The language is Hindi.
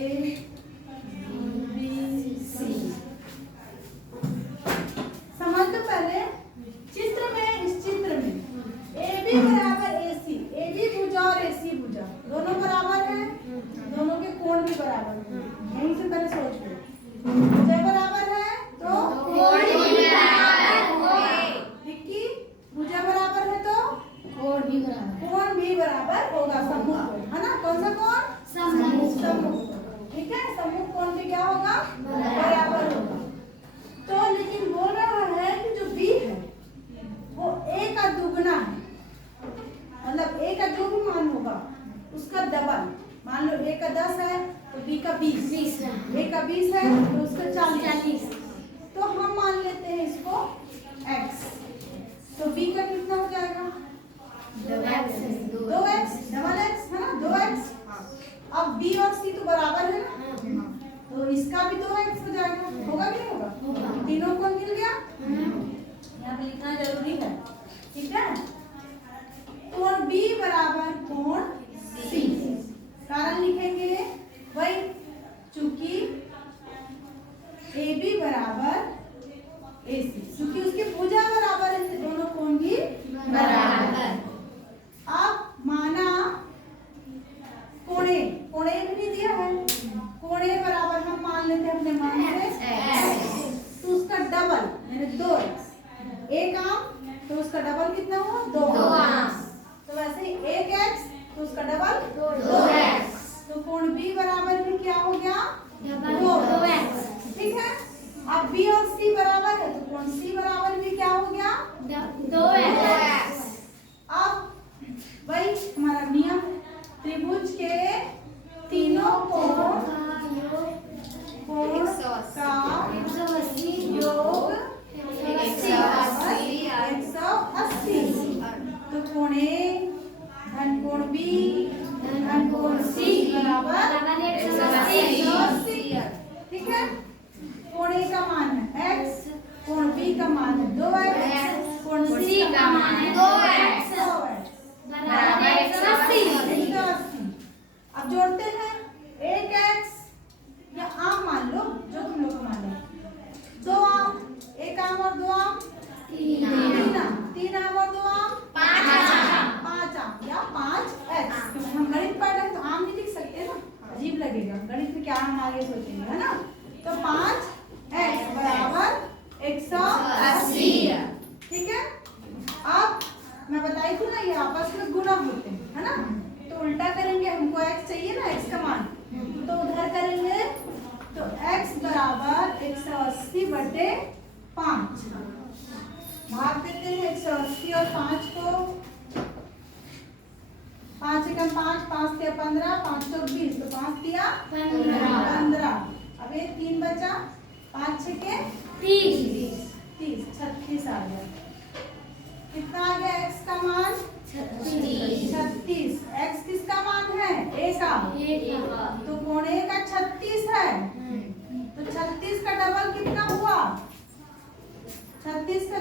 ABC। समझ तो पहले चित्र में, इस चित्र में AB बराबर AC, AB भुजा और AC भुजा दोनों बराबर है, दोनों के कोण भी बराबर है। यहीं से पहले सोच लो, भुजा बराबर है तो कोण भी बराबर होगा। विक्की, भुजा बराबर है तो कोण भी बराबर होगा। सम्मुख कोण है ना, कौन सा कोण? सम्मुख। ठीक है, सम्मुख कोण भी क्या होगा? बराबर होगा। तो लेकिन बोल रहा है कि जो B है वो A का दुगना है, मतलब A का जो भी मान होगा उसका डबल। मान लो A का 10 है तो B का 20 है, A का 20 है तो उसका 40। तो हम मान लेते हैं इसको X, तो B का कितना हो जाएगा? 2x, डबल x है ना, 2x। अब B और C तो बराबर है ना, तो इसका भी 2x हो जाएगा। होगा कि नहीं होगा? तीनों को मिल गया। यहाँ पे लिखना जरूरी है, ठीक है। कोण B बराबर कोण C, कारण लिखेंगे वही, चूंकि AB बराबर AC, क्योंकि उसके भुजा बराबर है, दोनों कोण भी बराबर। अब माना कोणे, कोणे भी नहीं दिया है, कोणे बराबर हम मान लेते हैं अपने मान से, तो उसका डबल यानी 2x। एक आम तो उसका डबल कितना हुआ? 2 आम। तो वैसे ही 1x तो उसका डबल 2x। तो कोण B बराबर भी क्या हो गया? 2x। ठीक है। अब B और C बराबर है तो कोण C बराबर भी क्या हो गया? 2x। अब वही हमारा नियम, त्रिभुज के तीनों कोण का योग 180। तो कोण A धन कोण B धन कोण C बराबर 180। ठीक है। कोण A का मान है x, कोण B का मान है 2x, कोण C का मान है 2x बराबर 180। अब जोड़ते हैं 1x, या आम मान लो जो तुम लोग मान लो, 2 आम, 1 आम और 2 आम 3 आम, 3 आम और 2 आम 5 आम या 5x। हम गणित पढ़ रहे हैं तो आम नहीं लिख सकते ना, अजीब लगेगा। गणित में क्या हम आगे सोचेंगे, है ना। तो 5x बराबर 180। ठीक है। अब मैं बताई थी ना ये आपस में गुणा होते हैं, है ना, तो उल्टा करेंगे, हमको x चाहिए ना, x का मान, तो उधर करेंगे तो x बराबर 180 बटे 5, भाग देते हैं 180 और 5 को, 5 एकम 5, 5 दिया 15, 5 चौक 20, तो 5 दिया 15। अब ये 3 बचा, 5 छके 30, 36 आ गया। कितना आ गया x का मान? 36। x किसका मान है? A का। तो कोण A का 36 है, तो 36 का डबल कितना हुआ? 36 का